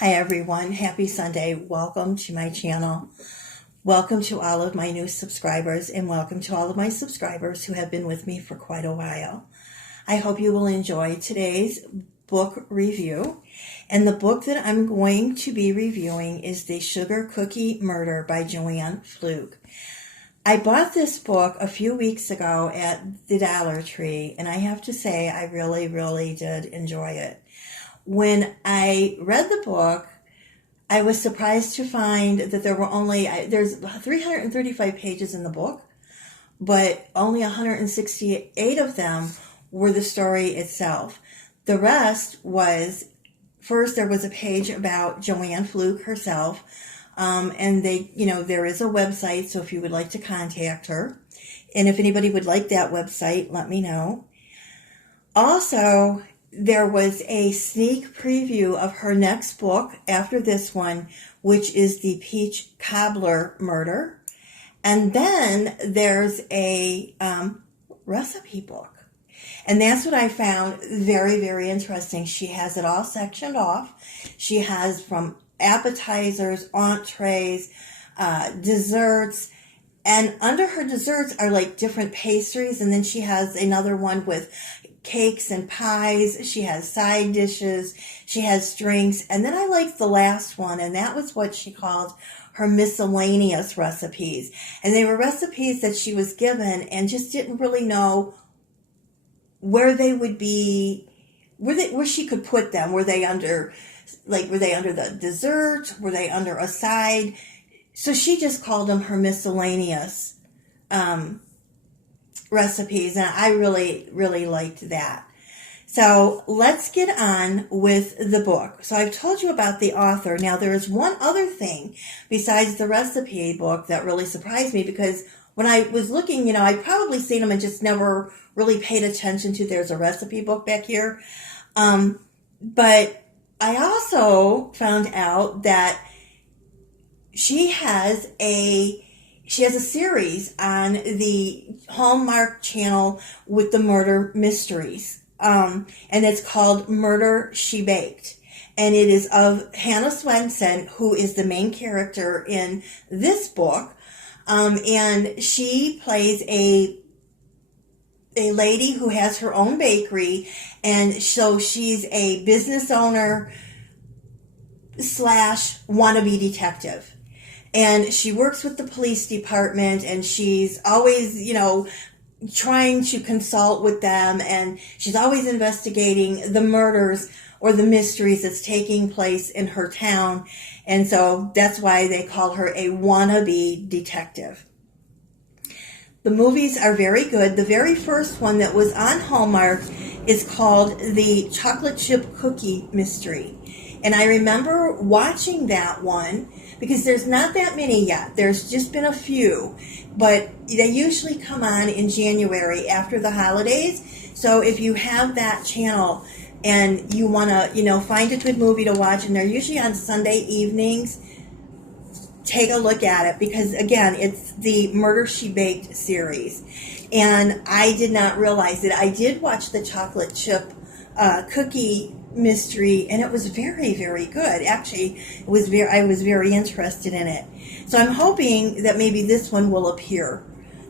Hi everyone, happy Sunday. Welcome to my channel. Welcome to all of my new subscribers and welcome to all of my subscribers who have been with me for quite a while. I hope you will enjoy today's book review. And the book that I'm going to be reviewing is The Sugar Cookie Murder by Joanne Fluke. I bought this book a few weeks ago at the Dollar Tree, and I have to say I really did enjoy it. When I read the book, I was surprised to find that there's 335 pages in the book, but only 168 of them were the story itself. The rest was, first there was a page about Joanne Fluke herself, and there is a website, so if you would like to contact her, and if anybody would like that website, let me know. Also, there was a sneak preview of her next book after this one, which is The Peach Cobbler Murder. And then there's a recipe book. And that's what I found very interesting. She has it all sectioned off. She has from appetizers, entrees, desserts, and under her desserts are like different pastries. And then she has another one with cakes and pies. She has side dishes. She has drinks. And then I liked the last one, and that was what she called her miscellaneous recipes. And they were recipes that she was given and just didn't really know where they would be, where she could put them. Were they under the dessert? Were they under a side? So she just called them her miscellaneous recipes, and I really liked that. So let's get on with the book. So I've told you about the author. Now there is one other thing besides the recipe book that really surprised me, because when I was looking, I'd probably seen them and just never really paid attention to there's a recipe book back here. But I also found out that she has a series on the Hallmark Channel with the murder mysteries. And it's called Murder, She Baked. And it is of Hannah Swenson, who is the main character in this book. And she plays a lady who has her own bakery. And so she's a business owner / wannabe detective. And she works with the police department, and she's always, trying to consult with them, and she's always investigating the murders or the mysteries that's taking place in her town. And so that's why they call her a wannabe detective. The movies are very good. The very first one that was on Hallmark is called The Chocolate Chip Cookie Mystery. And I remember watching that one because there's not that many yet. There's just been a few, but they usually come on in January after the holidays. So if you have that channel and you want to, find a good movie to watch, and they're usually on Sunday evenings, take a look at it, because again, it's the Murder, She Baked series. And I did not realize it. I did watch the chocolate chip cookie mystery, and it was very good. Actually, I was very interested in it. So I'm hoping that maybe this one will appear.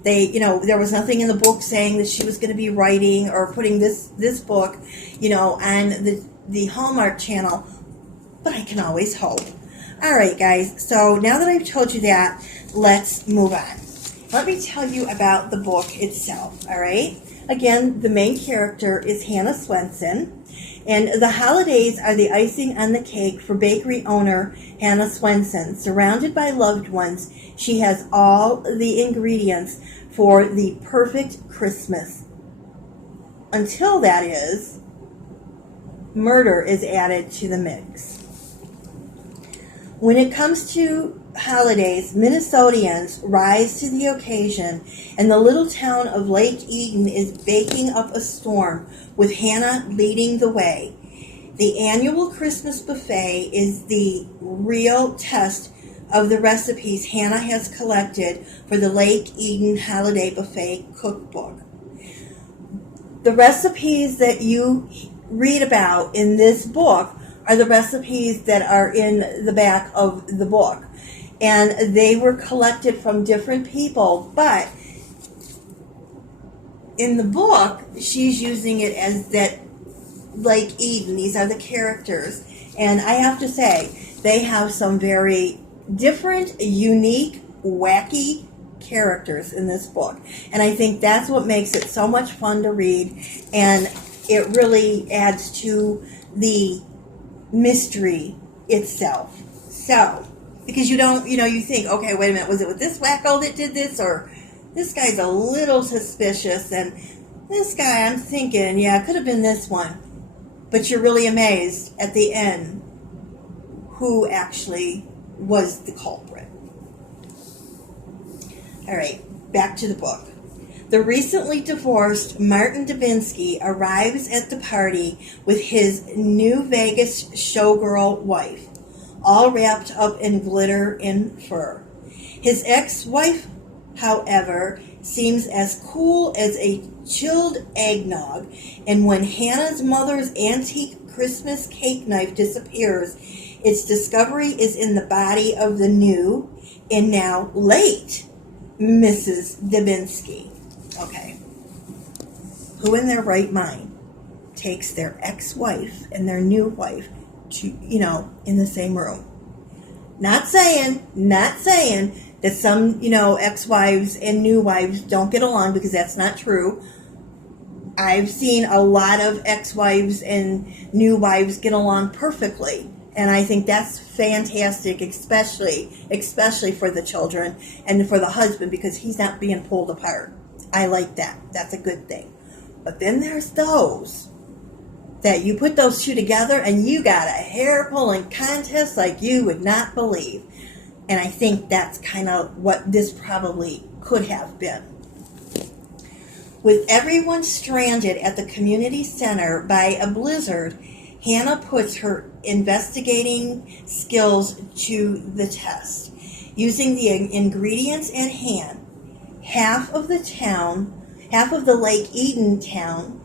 There was nothing in the book saying that she was going to be writing or putting this book, on the Hallmark Channel, but I can always hope. All right, guys. So now that I've told you that, let's move on. Let me tell you about the book itself. All right. Again, the main character is Hannah Swenson. And the holidays are the icing on the cake for bakery owner Hannah Swenson. Surrounded by loved ones, she has all the ingredients for the perfect Christmas. Until, that is, murder is added to the mix. When it comes to holidays, Minnesotians rise to the occasion, and the little town of Lake Eden is baking up a storm, with Hannah leading the way. The annual Christmas buffet is the real test of the recipes Hannah has collected for the Lake Eden Holiday Buffet Cookbook. The recipes that you read about in this book are the recipes that are in the back of the book. And they were collected from different people, but in the book, she's using it as that, like Eden, these are the characters. And I have to say, they have some very different, unique, wacky characters in this book. And I think that's what makes it so much fun to read. And it really adds to the mystery itself. So, because you don't, you think, okay, wait a minute, was it with this wacko that did this? Or this guy's a little suspicious, and this guy, I'm thinking, yeah, it could have been this one. But you're really amazed at the end who actually was the culprit. All right, back to the book. The recently divorced Martin Dubinsky arrives at the party with his New Vegas showgirl wife, all wrapped up in glitter and fur. His ex-wife, however, seems as cool as a chilled eggnog, and when Hannah's mother's antique Christmas cake knife disappears, its discovery is in the body of the new and now late Mrs. Dubinsky. Okay. Who in their right mind takes their ex-wife and their new wife to, in the same room? Not saying that some, ex-wives and new wives don't get along, because that's not true. I've seen a lot of ex-wives and new wives get along perfectly. And I think that's fantastic, especially for the children and for the husband, because he's not being pulled apart. I like that. That's a good thing. But then there's those that you put those two together and you got a hair-pulling contest like you would not believe. And I think that's kind of what this probably could have been. With everyone stranded at the community center by a blizzard, Hannah puts her investigating skills to the test. Using the ingredients at hand, half of the Lake Eden town,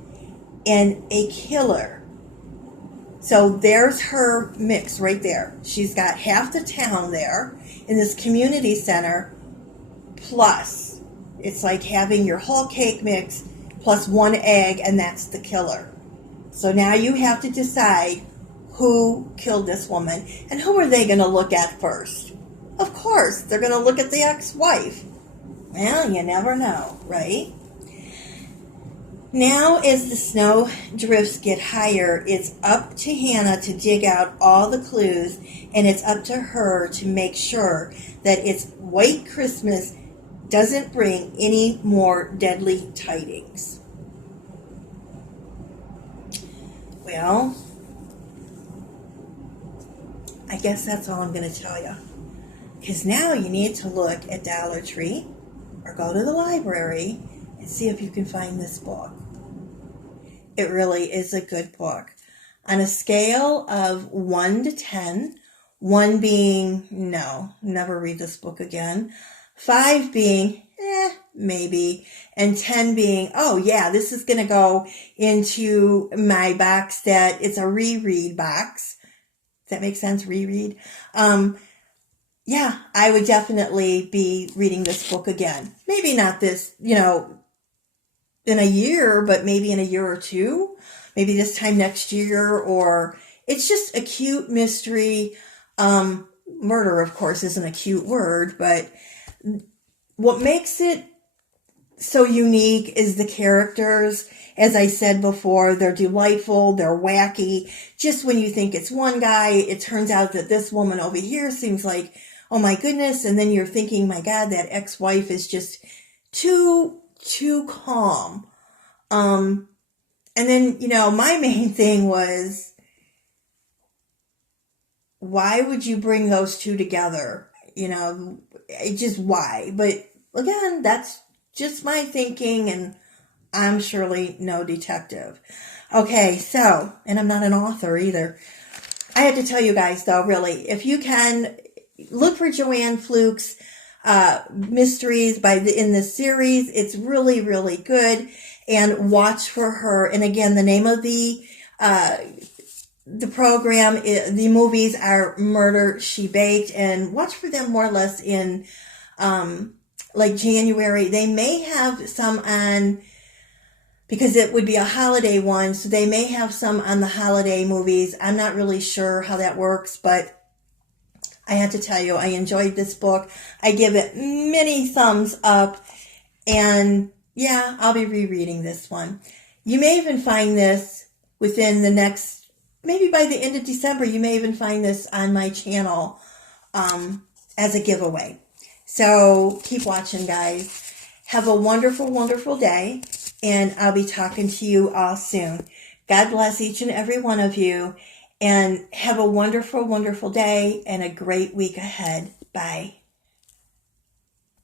and a killer. So there's her mix right there. She's got half the town there in this community center, plus it's like having your whole cake mix plus one egg, and that's the killer. So now you have to decide who killed this woman, and who are they going to look at first? Of course, they're going to look at the ex-wife. Well, you never know, right? Now, as the snow drifts get higher, it's up to Hannah to dig out all the clues, and it's up to her to make sure that it's White Christmas doesn't bring any more deadly tidings. Well, I guess that's all I'm going to tell you. Because now you need to look at Dollar Tree or go to the library and see if you can find this book. It really is a good book. On a scale of 1 to 10, 1 being, no, never read this book again, 5 being, maybe, and 10 being, oh yeah, this is going to go into my box that it's a reread box. Does that make sense? Reread? Yeah, I would definitely be reading this book again. Maybe not this, in a year, but maybe in a year or two, maybe this time next year, or it's just a cute mystery. Murder, of course, isn't a cute word, but what makes it so unique is the characters. As I said before, they're delightful, they're wacky. Just when you think it's one guy, it turns out that this woman over here seems like, oh my goodness, and then you're thinking, my God, that ex-wife is just too calm. And then, my main thing was, why would you bring those two together? Just why? But again, that's just my thinking, and I'm surely no detective. Okay, so, and I'm not an author either. I have to tell you guys, though, really, if you can, look for Joanne Fluke's mysteries in this series. It's really, really good. And watch for her. And again, the name of the the program, the movies are Murder, She Baked, and watch for them more or less in like January. They may have some on, because it would be a holiday one, so they may have some on the holiday movies. I'm not really sure how that works, but I have to tell you, I enjoyed this book. I give it many thumbs up, and yeah, I'll be rereading this one. You may even find this within the next, maybe by the end of December, you may even find this on my channel as a giveaway. So keep watching, guys. Have a wonderful, wonderful day, and I'll be talking to you all soon. God bless each and every one of you, and have a wonderful, wonderful day and a great week ahead. Bye.